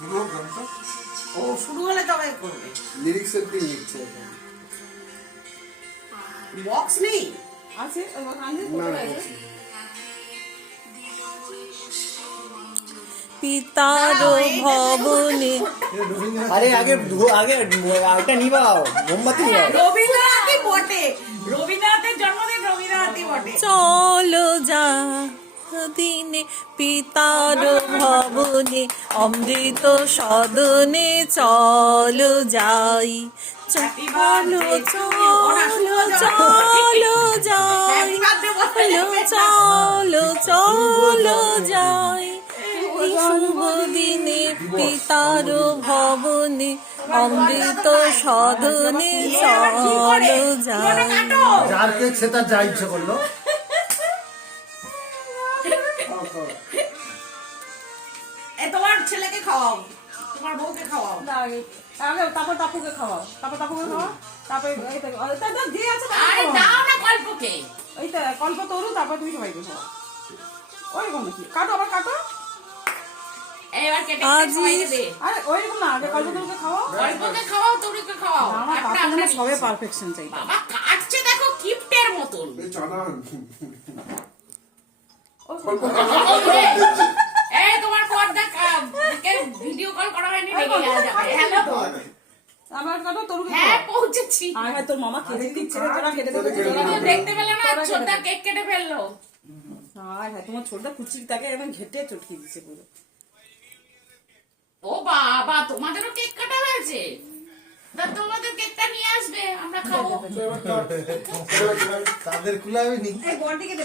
ও শুরু হলে তবে করবে। লিরিক্সের কি লিখছে? বক্স নেই আছে না না পিতার ভবনে। আরে আগে আগে এটা নিবাও, মোমবাতি নিবাও। রবীন্দ্রনাথই বটে, রবীন্দ্রনাথের জন্মদিন রবীন্দ্রনাথই বটে। চলো যা দিনে পিতার ভবনে, অমৃত সদনে চলো যাই। চলো চলো চলো যাই, চলো চলো যাই। এই শুভ দিনে পিতার ভবনে, অমৃত সদনে চলো যাই। যার কেক সে তার যা ইচ্ছে করলো। তোমার ছেলেকে খাওয়াও, তোমার বউকে খাওয়াও। আগে তারপর তাপুকে খাওয়াও, তারপর যে আছে আরে দাও না গল্পকে। এইটা কল্প তরু, তারপর তুমি সবাইকে খাওয়াও। ওইরকম নাকি? কাটো, আবার কাটো। এবার কেটে আজি- সবাইকে দে। আরে ওইরকম না, আগে কল্প তরুকে খাওয়াও। গল্পকে খাওয়াও, তরুকে খাওয়াও। আমার একটা কাকু আমরা সবে নিচ্ছি। পারফেকশন চাই। বাবা কাটছে দেখো কিপ্টের মতন। চালান এই তোমার পর্দা ভিডিও কল করা হয়নি, রেগে যাবে। হ্যালো, আমার কাটো, তরুকে হ্যাঁ খাওয়াও। পৌঁছেছি। আর ভাই তোর মামা কেটে দিচ্ছে রে, তোরা কেটে তোরা কেটে দে। তুমি দেখতে পেলে না ছোটদা কেক কেটে ফেললো। হ্যাঁ হ্যাঁ, তোমার ছোটটা কুচি তাকে একদম ঘেটে চটকে দিচ্ছে পুরো। ও বাবা, তোমাদেরও কেক কাটা হয়েছে? তা তোমাদের কেকটা নিয়ে আসবে, আমরা খাবো। তাদের কুলাবি নি। এই বলটি কেটে